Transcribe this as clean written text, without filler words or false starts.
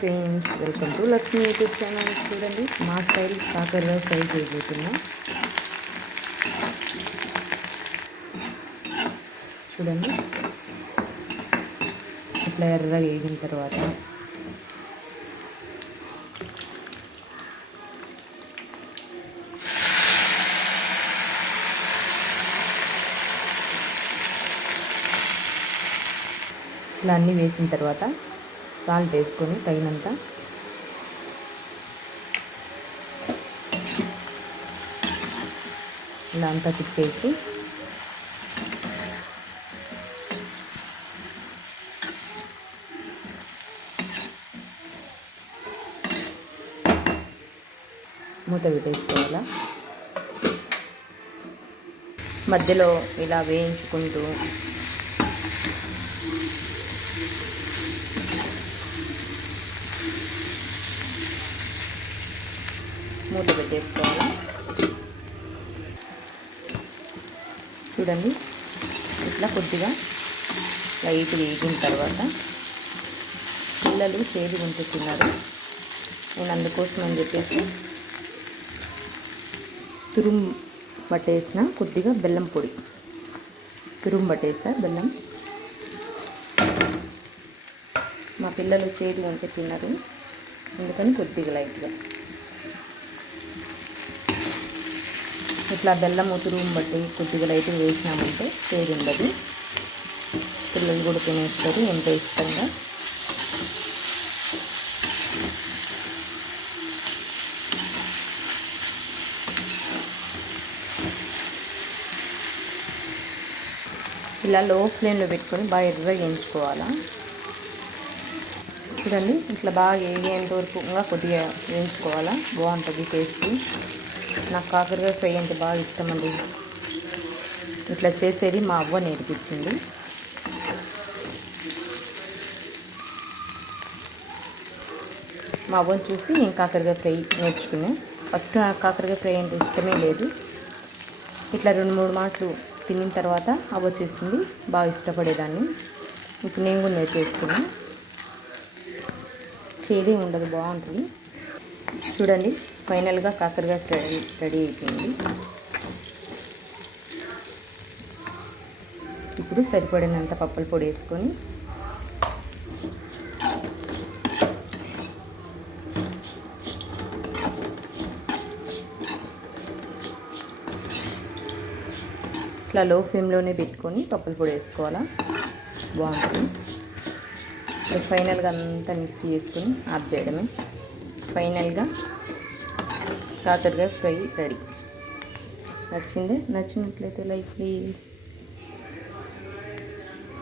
Friends, welcome to Lakshmi YouTube channel. చూడండి, మా style కాకరకాయ ఫ్రై చేయబోతున్నా. చూడండి, ఇట్లా ఎర్రగా వేగిన తర్వాత ఇలా అన్నీ వేసిన తర్వాత సాల్ట్ వేసుకొని తగినంత, ఇలా అంతా తిప్పేసి మూత పెట్టేసుకోవాలా. మధ్యలో ఇలా వేయించుకుంటూ మూత పెట్టేసుకోవాలి. చూడండి, ఇట్లా కొద్దిగా లైట్ వేగిన తర్వాత పిల్లలు చేదు ఉంటే తిన్నారు. నేను అందుకోసం అని చెప్పేసి తురుము పట్టేసిన కొద్దిగా బెల్లం పొడి, తురుము పట్టేసా బెల్లం. మా పిల్లలు చేదు ఉంటే తిన్నారు, అందుకని కొద్దిగా లైట్గా ఇట్లా బెల్లం తురుము బట్టి కొద్దిగా లైట్గా వేసినామంటే చేదు ఉండదు. పిల్లలు కూడా తినేస్తారు ఎంతో ఇష్టంగా. ఇలా లో ఫ్లేమ్లో పెట్టుకొని బాగా ఎర్రగా వేయించుకోవాలా. చూడండి, ఇట్లా బాగా వేగేంత వరకు ఇంకా కొద్దిగా వేయించుకోవాలా, బాగుంటుంది టేస్ట్. నాకు కాకరకాయ ఫ్రై అంటే బాగా ఇష్టం అండి. ఇట్లా చేసేది మా అవ్వ నేర్పించింది. మా అవ్వని చూసి నేను కాకరకాయ ఫ్రై నేర్చుకున్నాను. ఫస్ట్ నాకు కాకరకాయ ఫ్రై అంటే ఇష్టమే లేదు. ఇట్లా 2-3 మాటలు తిన్న తర్వాత అవ్వ చేసింది, బాగా ఇష్టపడేదాన్ని. ఇప్పుడు నేను కూడా నేర్చేసుకున్నాను. చేదే ఉండదు, బాగుంటుంది. చూడండి, ఫైనల్గా కాకరకాయ ఫ్రై రెడీ అయిపోయింది. ఇప్పుడు సరిపడినంత పప్పుల పొడి వేసుకొని ఇట్లా లో ఫ్లేమ్లోనే పెట్టుకొని పప్పుల పొడి వేసుకోవాలా, బాగుంటుంది. ఇప్పుడు ఫైనల్గా అంతా మిక్సీ చేసుకొని ఆఫ్ చేయడమే. ఫైనల్గా కాకరకాయ ఫ్రై రెడీ. నచ్చినట్లయితే లైక్ ప్లీజ్.